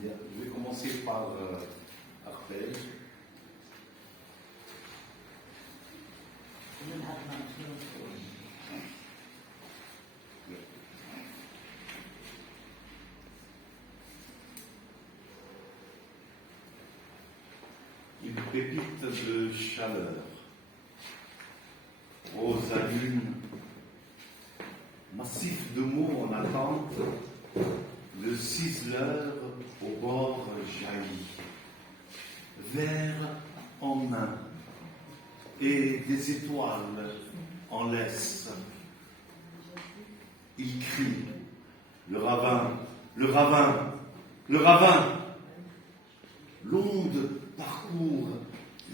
Bien, je vais commencer par arpège. Une pépite de chaleur, rose à lune, massif de mots en attente, le ciseleur au bord jaillit, verre en main et des étoiles en laisse. Il crie, le ravin, le ravin, le ravin. L'onde parcourt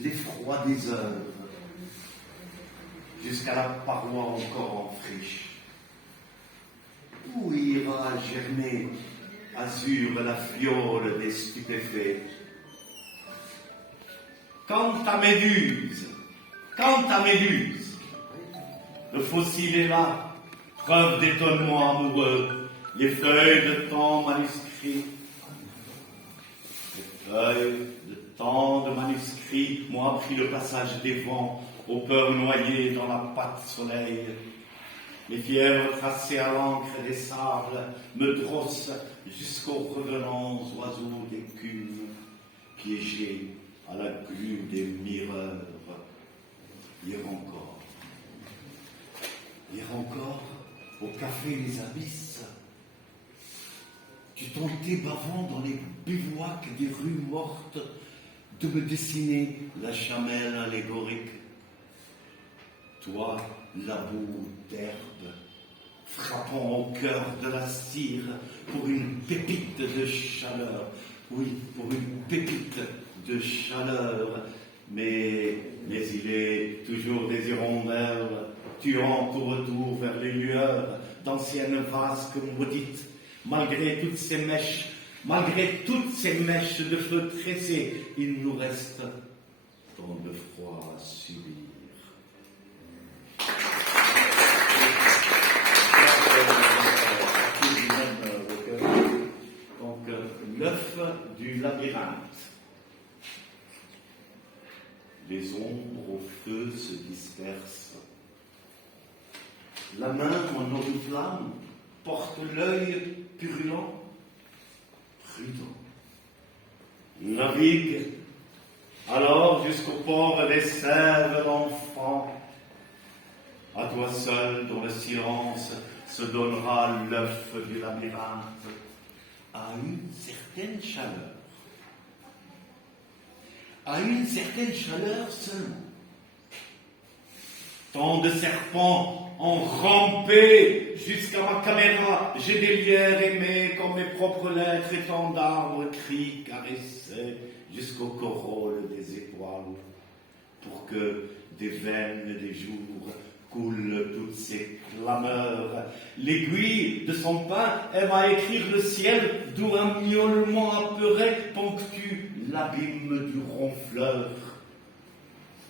l'effroi des heures jusqu'à la paroi encore en friche. Où ira germer azur la fiole des stupéfaits? Quant à Méduse, le fossile est là, preuve d'étonnement amoureux, les feuilles de temps manuscrits. Les feuilles de tant de manuscrits m'ont appris le passage des vents aux peurs noyées dans la pâte soleil. Les fièvres tracées à l'encre des sables me drossent jusqu'aux revenants oiseaux d'écume, piégés à la glu des mireurs. Hier encore, au café Les Abysses, tu tentais bavant dans les bivouacs des rues mortes de me dessiner la chamelle allégorique. Toi, la boue d'herbe, frappant au cœur de la cire pour une pépite de chaleur. Oui, pour une pépite de chaleur. Mais il est toujours des hirondelles, tuant au retour vers les lueurs d'anciennes vasques maudites, malgré toutes ces mèches de feu tressés, il nous reste tant de froid à subir. Donc, l'œuf du labyrinthe. Les ombres au feu se dispersent. La main en oriflamme porte l'œil purulent, prudent. Navigue alors jusqu'au port des sèves d'enfants. À toi seul, dont le silence se donnera l'œuf du labyrinthe, à une certaine chaleur. À une certaine chaleur seulement. Tant de serpents ont rampé jusqu'à ma caméra. J'ai des lierres aimés comme mes propres lettres et tant d'arbres cris caressés jusqu'aux corolles des étoiles, pour que des veines des jours coulent toutes ces clameurs. L'aiguille de son pain aime à écrire le ciel, d'où un miaulement apeuré ponctue l'abîme du ronfleur.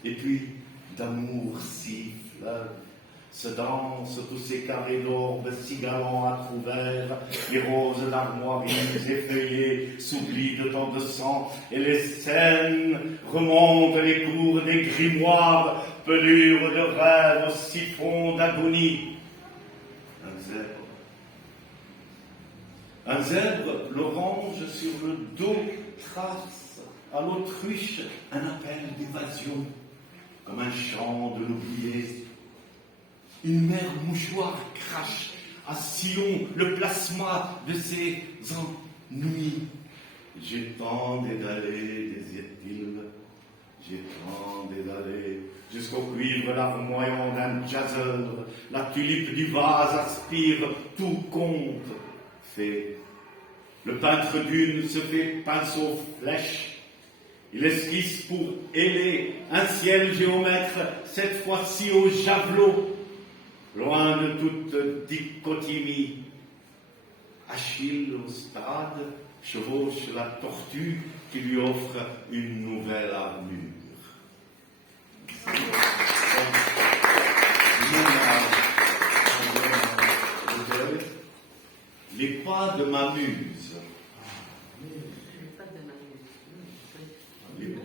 Et puis, d'amour siffle, se dansent tous ces carrés d'orbes si galants à trouvert, les roses d'armoiries effeuillées s'oublient de tant de sang, et les scènes remontent les cours des grimoires, pelures de rêves, siphons d'agonie. Un zèbre, l'orange sur le dos, trace à l'autruche un appel d'évasion, comme un chant de l'oublié. Une mère mouchoir crache à Sion le plasma de ses ennuis. J'ai tant d'aller, désire-t-il, j'ai tant d'aller, jusqu'au cuivre larmoyant d'un jazzeur. La tulipe du vase aspire, tout compte fait. Le peintre d'une se fait pinceau flèche. Il esquisse pour héler un ciel géomètre, cette fois-ci au javelot, loin de toute dichotomie. Achille au stade chevauche la tortue qui lui offre une nouvelle armure. Les pas de ma muse.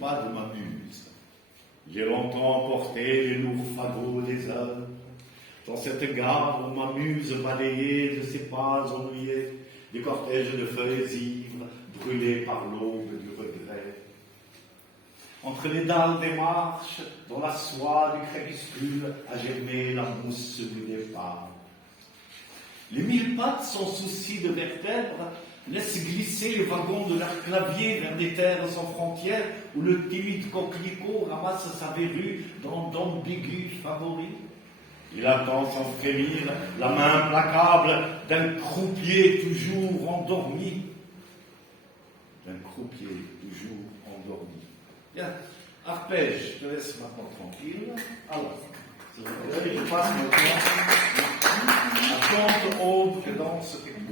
pas de ma muse. J'ai longtemps porté les lourds fagots des heures, dans cette gare où ma muse balayait de ses pas ennuyés des cortèges de feuilles ivres brûlées par l'aube du regret. Entre les dalles des marches, dans la soie du crépuscule, a germé la mousse du départ. Les mille pattes, sans souci de vertèbres, laissent glisser les wagons de leur clavier vers des terres sans frontières où le timide coquelicot ramasse sa verrue dans d'ambigus favoris. Il attend sans frémir la main implacable d'un croupier toujours endormi. D'un croupier toujours endormi. Bien, arpège, je te laisse maintenant tranquille. Alors, je passe maintenant à conte, aube, cadence, technique.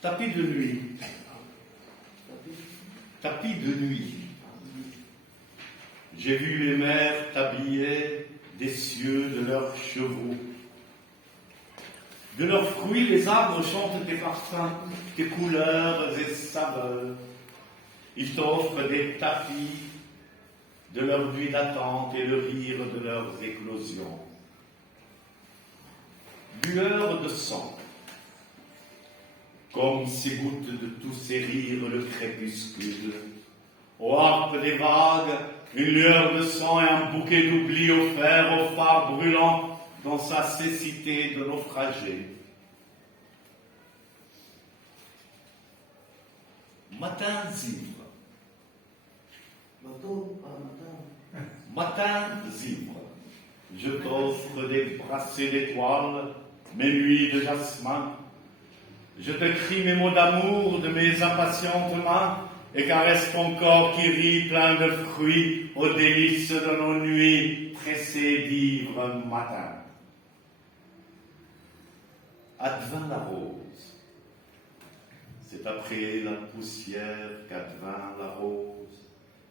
Tapis de nuit. Tapis de nuit. J'ai vu les mers t'habiller des cieux de leurs chevaux. De leurs fruits, les arbres chantent tes parfums, tes couleurs et saveurs. Ils t'offrent des tapis de leur nuit d'attente et le rire de leurs éclosions. Lueur de sang, comme s'égoutte de tous ces rires le crépuscule. Aux harpes des vagues, une lueur de sang et un bouquet d'oubli offert au phare brûlant dans sa cécité de naufragé. Matins ivres. Matins ivres. Je t'offre des brassées d'étoiles, mes nuits de jasmin. Je te crie mes mots d'amour de mes impatientes mains et caresse ton corps qui rit plein de fruits aux délices de nos nuits pressées d'ivres matins. Advint la rose. C'est après la poussière qu'advint la rose,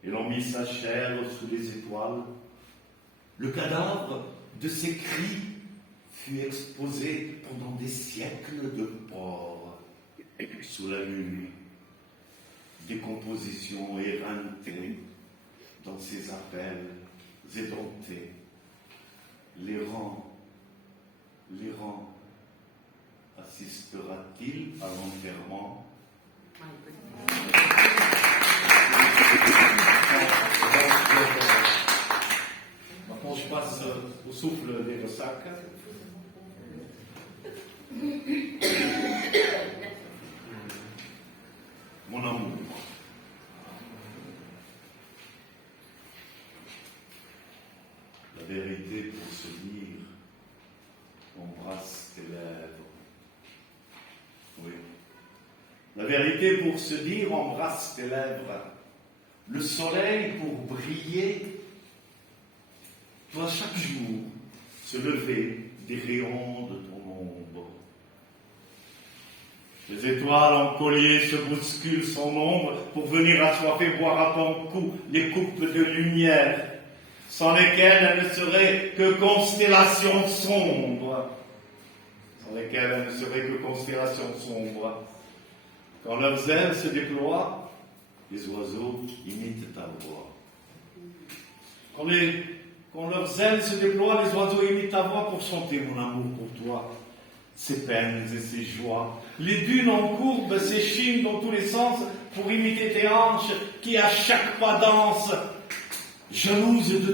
et l'on mit sa chair sous les étoiles. Le cadavre de ses cris fut exposé pendant des siècles de porcs sous la lune. Décomposition éreintée dans ses appels édentés. L'errant assistera-t-il à l'enterrement? Maintenant, je passe au souffle des ressacs. Mon amour. La vérité pour se dire, embrasse tes lèvres. Oui. La vérité pour se dire, embrasse tes lèvres. Le soleil pour briller doit chaque jour se lever des rayons de ton ombre. Les étoiles en collier se bousculent son ombre pour venir assoiffer boire à ton cou les coupes de lumière, sans lesquelles elles ne seraient que constellations sombres. Sans lesquelles elles ne seraient que constellations sombres. Quand leurs ailes se déploient, les oiseaux imitent ta voix. Quand leurs ailes se déploient, les oiseaux imitent ta voix pour chanter mon amour pour toi, ses peines et ses joies. Les dunes en courbe s'échinent dans tous les sens pour imiter tes hanches qui à chaque pas dansent. Jalouse de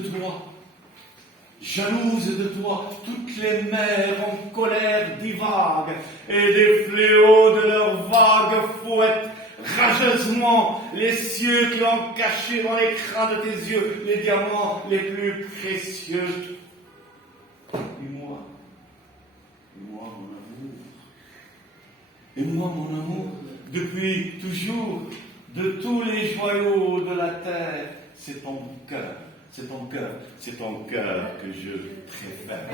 toi, toutes les mers en colère divaguent, et des fléaux de leurs vagues fouettent rageusement les cieux qui ont caché dans les crins de tes yeux les diamants les plus précieux. Et moi mon amour, depuis toujours, de tous les joyaux de la terre, c'est ton cœur que je préfère.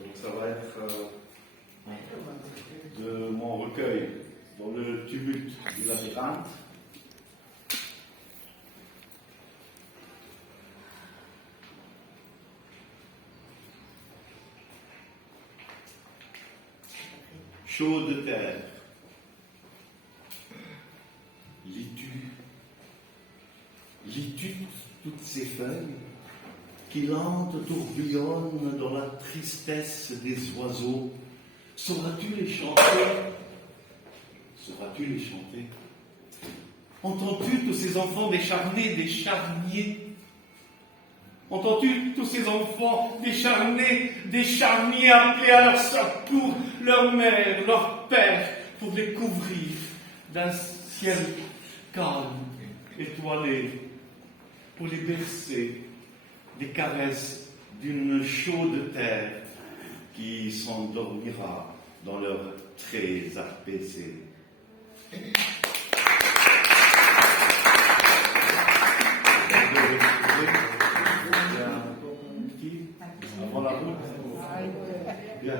Donc ça va être de mon recueil, dans le tumulte du labyrinthe. chaude terre. Lis-tu toutes ces feuilles qui lentes tourbillonnent dans la tristesse des oiseaux? Sauras-tu les chanter? Sauras-tu les chanter? Entends-tu tous ces enfants décharnés, des charniers? Entends-tu tous ces enfants décharnés, des charniers appelés à leur secours, leur mère, leur père, pour les couvrir d'un ciel calme, étoilé, pour les bercer des caresses d'une chaude terre qui s'endormira dans leurs traits apaisés. Avant la route. Bien.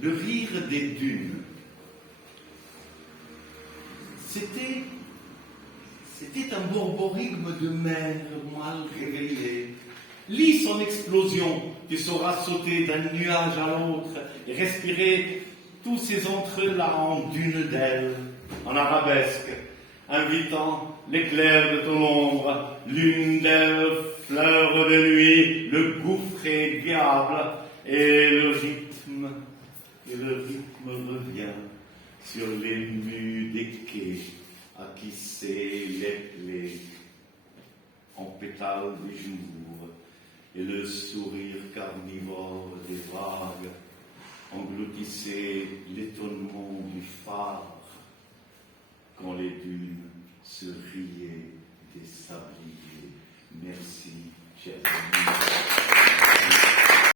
Le rire des dunes. C'était un borborigme de mer mal réveillé. Lis son explosion, tu sauras sauter d'un nuage à l'autre et respirer tous ces entrelacs en dunes d'ailes, en arabesque, invitant l'éclair de ton ombre, l'une d'elles, fleur de nuit, le gouffre diable, et le rythme revient sur les mues des quais, à tisser les plaies en pétales des jours, et le sourire carnivore des vagues engloutissait l'étonnement du phare quand les dunes se riaient des sabliers. Merci, chers amis.